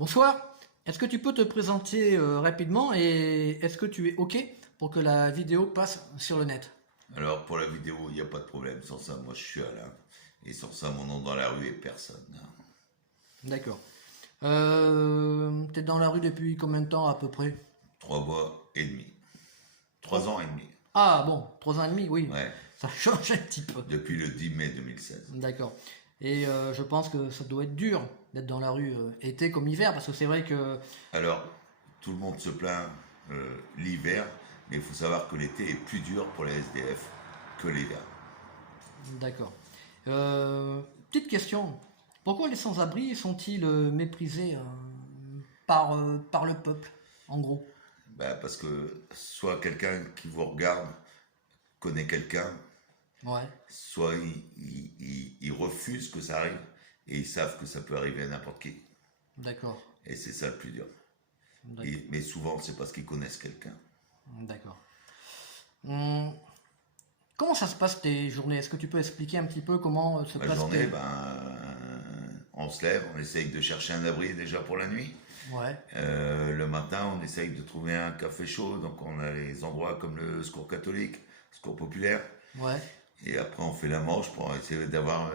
Bonsoir, est-ce que tu peux te présenter rapidement et est-ce que tu es OK pour que la vidéo passe sur le net? Alors pour la vidéo, il n'y a pas de problème. Sans ça, moi je suis Alain. Et sans ça, mon nom dans la rue est personne. D'accord. T'es dans la rue depuis combien de temps à peu près? 3 mois et demi. 3 ans et demi. Ah bon, 3 ans et demi, oui, Ouais. ça change un petit peu. Depuis le 10 mai 2016. D'accord. Et je pense que ça doit être dur d'être dans la rue été comme hiver, parce que c'est vrai que... Alors, tout le monde se plaint l'hiver, mais il faut savoir que l'été est plus dur pour les SDF que l'hiver. D'accord. Petite question, pourquoi les sans-abri sont-ils méprisés par le peuple, en gros? Ben, parce que soit quelqu'un qui vous regarde connaît quelqu'un, Ouais, soit ils refusent que ça arrive et ils savent que ça peut arriver à n'importe qui. d'accord. Et c'est ça le plus dur. D'accord. Mais souvent, c'est parce qu'ils connaissent quelqu'un. D'accord. Hum, Comment ça se passe tes journées? Est-ce que tu peux expliquer un petit peu comment se Ma passent journée, tes... on se lève, on essaye de chercher un abri déjà pour la nuit. Ouais, Le matin, on essaye de trouver un café chaud, donc on a les endroits comme le Secours catholique, Secours populaire. ouais, Et après, on fait la manche pour essayer d'avoir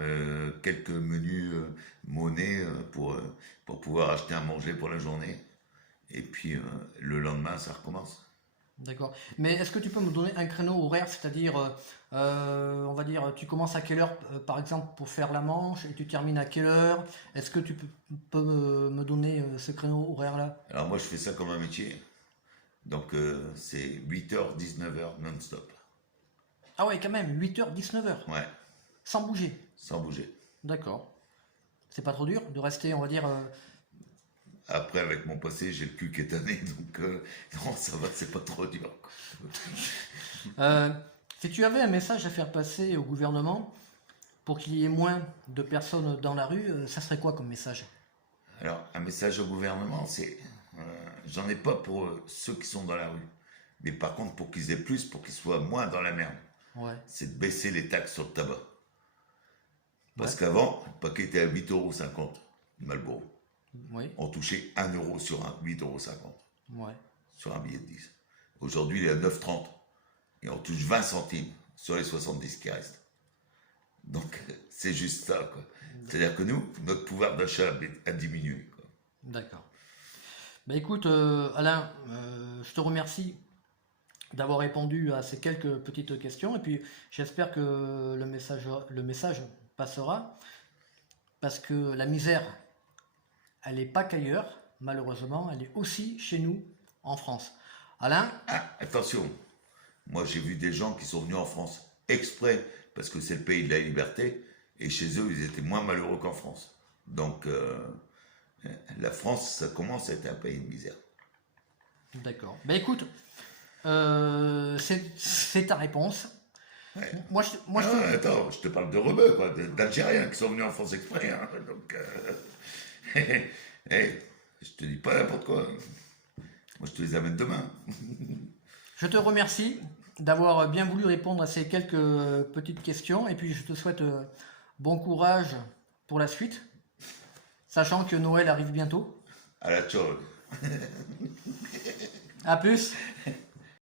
quelques menus monnaie pour pouvoir acheter à manger pour la journée. Et puis le lendemain, ça recommence. d'accord. Mais est-ce que tu peux me donner un créneau horaire, c'est-à-dire, on va dire, tu commences à quelle heure, par exemple, pour faire la manche et tu termines à quelle heure? Est-ce que tu peux me donner ce créneau horaire-là? Alors moi, je fais ça comme un métier. Donc c'est 8h, 19h non-stop. Ah ouais, quand même, 8h, 19h, Ouais, sans bouger. sans bouger. D'accord. C'est pas trop dur de rester, on va dire... Après, avec mon passé, j'ai le cul qui est tanné, donc non, ça va, c'est pas trop dur, quoi. Si tu avais un message à faire passer au gouvernement pour qu'il y ait moins de personnes dans la rue, ça serait quoi comme message? Alors, un message au gouvernement, c'est, j'en ai pas pour ceux qui sont dans la rue, mais par contre, pour qu'ils aient plus, pour qu'ils soient moins dans la merde, Ouais, c'est de baisser les taxes sur le tabac. ouais, Parce qu'avant, le paquet était à 8,50 € Marlboro. oui, On touchait 1 € sur un 8,50 € ouais. sur un billet de 10. Aujourd'hui, il est à 9,30 € et on touche 20 centimes sur les 70 qui restent. Donc, c'est juste ça, quoi. C'est-à-dire que nous, notre pouvoir d'achat a diminué, quoi. D'accord. Bah écoute, Alain, je te remercie d'avoir répondu à ces quelques petites questions et puis j'espère que le message passera parce que la misère, elle n'est pas qu'ailleurs, malheureusement, elle est aussi chez nous en France. Alain, Ah, attention, moi j'ai vu des gens qui sont venus en France exprès parce que c'est le pays de la liberté et chez eux ils étaient moins malheureux qu'en France. Donc la France ça commence à être un pays de misère. d'accord. Bah écoute, c'est ta réponse. Ouais. Moi, je Ah, te... attends, je te parle de rebeux, quoi, d'Algériens qui sont venus en France exprès. Hein, donc, hey, je te dis pas n'importe quoi. Moi je te les amène demain. Je te remercie d'avoir bien voulu répondre à ces quelques petites questions et puis je te souhaite bon courage pour la suite, sachant que Noël arrive bientôt. À la ciao. À plus!